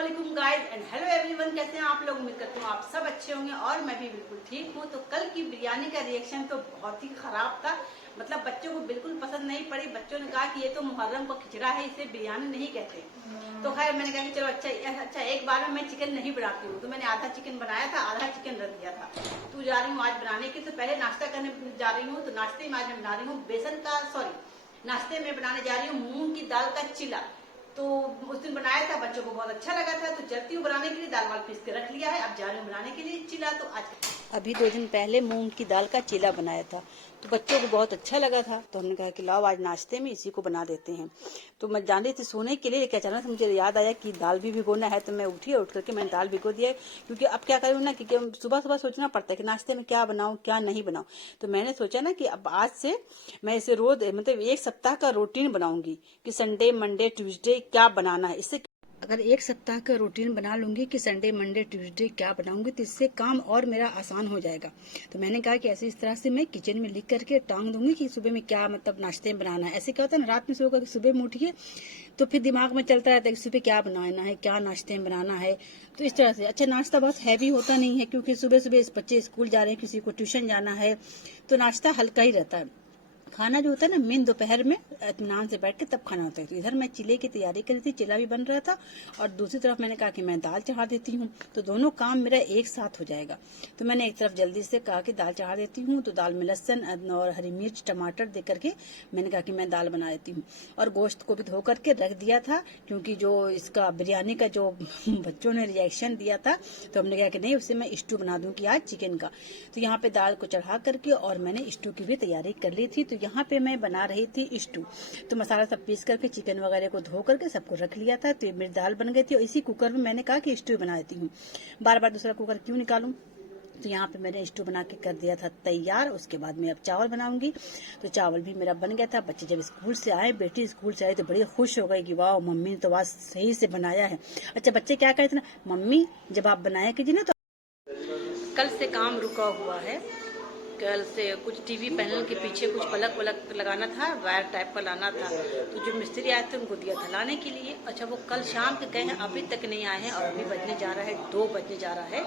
अस्सलाम guys and hello everyone, कैसे हैं आप लोग। उम्मीद करती हूँ आप सब अच्छे होंगे और मैं भी बिल्कुल ठीक हूँ। तो कल की बिरयानी का रिएक्शन तो बहुत ही खराब था। मतलब बच्चों को बिल्कुल पसंद नहीं पड़ी। बच्चों ने कहा कि ये तो मुहर्रम का खिचड़ा है, इसे बिरयानी नहीं कहते। तो खैर मैंने कहा कि चलो अच्छा एक बार में मैं चिकन नहीं बनाती हूँ। तो मैंने आधा चिकन बनाया था, आधा चिकन रख दिया था। तो जा रही हूँ आज बनाने की। तो पहले नाश्ता करने जा रही हूँ। तो नाश्ते में आज मैं बना रही हूँ नाश्ते में बनाने जा रही हूँ मूंग की दाल का चिला। तो उस दिन बनाया था, बच्चों को बहुत अच्छा लगा था। तो चलती हूँ बनाने के लिए। दाल वाल पीस के रख लिया है, अब जा रही हूँ बनाने के लिए चिला। तो आज अभी 2 दिन पहले मूंग की दाल का चिला बनाया था, तो बच्चों को बहुत अच्छा लगा था। तो हमने कहा कि लाओ आज नाश्ते में इसी को बना देते हैं। तो मैं जान रही थी सोने के लिए, क्या अचानक मुझे याद आया कि दाल भी भिगोना है। तो मैं उठ करके मैंने दाल भिगो दिया, क्योंकि अब क्या करूँ ना, क्योंकि सुबह सुबह सोचना पड़ता है कि नाश्ते में क्या बनाऊँ क्या नहीं बनाऊँ। तो मैंने सोचा ना कि अब आज से मैं इसे रोज मतलब एक सप्ताह का रूटीन बनाऊंगी कि संडे मंडे ट्यूसडे क्या बनाना है। इससे अगर एक सप्ताह का रूटीन बना लूंगी कि संडे मंडे ट्यूसडे क्या बनाऊंगी, तो इससे काम और मेरा आसान हो जाएगा। तो मैंने कहा कि ऐसे इस तरह से मैं किचन में लिख करके टांग दूंगी कि सुबह में क्या मतलब नाश्ते में बनाना है। ऐसे क्या होता है ना, रात में सो कर सुबह में उठिए तो फिर दिमाग में चलता रहता है कि सुबह क्या बनाना है, क्या नाश्ते में बनाना है। तो इस तरह से अच्छा नाश्ता बहुत हैवी होता नहीं है, क्योंकि सुबह सुबह बच्चे स्कूल जा रहे हैं, किसी को ट्यूशन जाना है, तो नाश्ता हल्का ही रहता है। खाना जो होता है ना मेन दोपहर में इत्मीनान से बैठ के तब खाना होता है। तो इधर मैं चिले की तैयारी कर रही थी, चिला भी बन रहा था और दूसरी तरफ मैंने कहा कि मैं दाल चढ़ा देती हूँ, तो दोनों काम मेरा एक साथ हो जाएगा। तो मैंने एक तरफ जल्दी से कहा कि दाल चढ़ा देती हूँ। तो दाल में लहसुन और हरी मिर्च टमाटर दे करके मैंने कहा कि मैं दाल बना देती हूँ। और गोश्त को भी धो करके रख दिया था, क्योंकि जो इसका बिरयानी का जो बच्चों ने रिएक्शन दिया था, तो हमने कहा कि नहीं उससे मैं स्टू बना दूंगी आज चिकन का। तो यहाँ पे दाल को चढ़ा करके और मैंने स्टू की भी तैयारी कर ली थी। तो यहाँ पे मैं बना रही थी स्टू। तो मसाला सब पीस करके चिकन वगैरह को धो करके सबको रख लिया था। तो मेरी दाल बन गई थी और इसी कुकर में मैंने कहा कि स्टू बना देती हूँ, बार बार दूसरा कुकर क्यों निकालूं। तो यहाँ पे मैंने स्टू बना के कर दिया था तैयार। उसके बाद मैं अब चावल बनाऊंगी। तो चावल भी मेरा बन गया था। बच्चे जब स्कूल से आए, बेटी स्कूल से आई तो बड़ी खुश हो गई कि वाह मम्मी ने तो आज सही से बनाया है। अच्छा बच्चे क्या कहते ना, मम्मी जब आप बनाया कीजिए ना। तो कल से काम रुका हुआ है। कल से कुछ टीवी पैनल के पीछे कुछ पलक वलक लगाना था, वायर टाइप का लाना था। तो जो मिस्त्री आए थे उनको दिया था लाने के लिए। अच्छा वो कल शाम के गए हैं, अभी तक नहीं आए हैं और अभी बजने जा रहा है 2 बजने जा रहा है,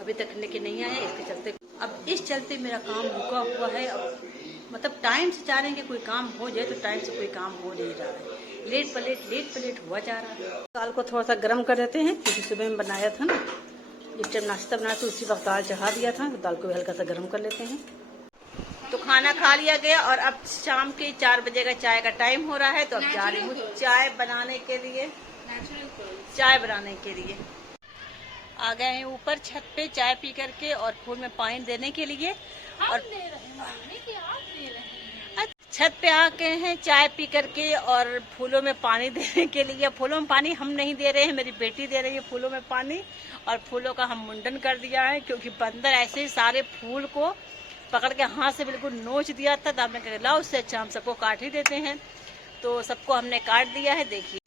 अभी तक लेके नहीं आए हैं। इसके चलते अब इस चलते मेरा काम रुका हुआ है। अब मतलब टाइम से चाह रहे हैं कि कोई काम हो जाए, तो टाइम से कोई काम हो नहीं रहा है। लेट पलेट हुआ जा रहा है। दाल को थोड़ा सा गर्म कर देते हैं, क्योंकि सुबह में बनाया था ना, जब नाश्ता बनाया तो उसी वक्त दाल चढ़ा दिया था। तो दाल को भी हल्का सा गर्म कर लेते हैं। तो खाना खा लिया गया और अब शाम के 4 बजे का चाय का टाइम हो रहा है। तो अब जा रही हूँ चाय बनाने के लिए। आ गए हैं ऊपर छत पे चाय पी करके और फूल में पानी देने के लिए। और छत पे आके हैं चाय पी करके और फूलों में पानी देने के लिए। फूलों में पानी हम नहीं दे रहे हैं, मेरी बेटी दे रही है फूलों में पानी। और फूलों का हम मुंडन कर दिया है, क्योंकि बंदर ऐसे ही सारे फूल को पकड़ के हाथ से बिल्कुल नोच दिया था। तो हमने कहा लाओ उससे अच्छा हम सबको काट ही देते हैं। तो सबको हमने काट दिया है, देखिए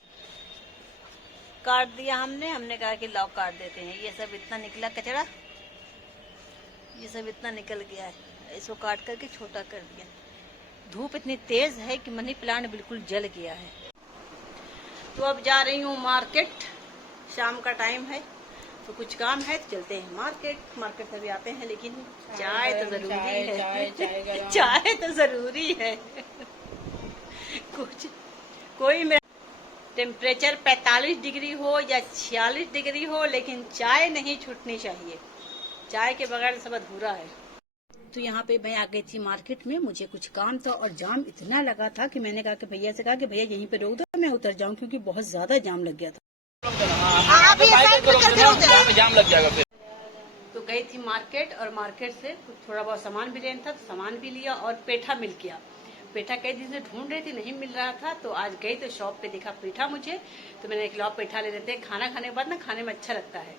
काट दिया हमने कहा कि लाओ काट देते हैं। ये सब इतना निकला कचरा, ये सब इतना निकल गया है, इसको काट करके छोटा कर दिया। धूप इतनी तेज है कि मनी प्लांट बिल्कुल जल गया है। तो अब जा रही हूँ मार्केट, शाम का टाइम है तो कुछ काम है तो चलते हैं मार्केट में भी आते हैं, लेकिन चाय तो जरूरी है। चाय तो जरूरी है। कोई मेरा टेम्परेचर 45 डिग्री हो या 46 डिग्री हो, लेकिन चाय नहीं छूटनी चाहिए। चाय के बगैर सब अधूरा है। तो यहाँ पे मैं आ गई थी मार्केट में, मुझे कुछ काम था और जाम इतना लगा था कि मैंने कहा कि भैया से कहा कि भैया यहीं पे रोक दो, मैं उतर जाऊं, क्योंकि बहुत ज्यादा जाम लग गया था। जाम लग जाएगा फिर। तो गई थी मार्केट और मार्केट से कुछ थोड़ा बहुत सामान भी लेना था, तो सामान भी लिया और पेठा मिल गया। पेठा कई दिन से ढूंढ रही थी, नहीं मिल रहा था। तो आज गई तो शॉप पे दिखा पेठा मुझे, तो मैंने एक लाओ पेठा ले लेते हैं, खाना खाने के बाद ना खाने में अच्छा लगता है।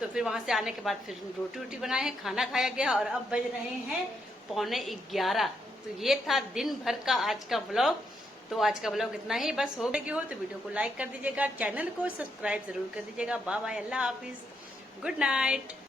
तो फिर वहां से आने के बाद फिर रोटी वोटी बनाए हैं, खाना खाया गया और अब बज रहे हैं 11:15। तो ये था दिन भर का आज का व्लॉग। तो आज का व्लॉग इतना ही, बस हो गया हो तो वीडियो को लाइक कर दीजिएगा, चैनल को सब्सक्राइब जरूर कर दीजिएगा। बाय बाय, अल्लाह हाफिज, गुड नाइट।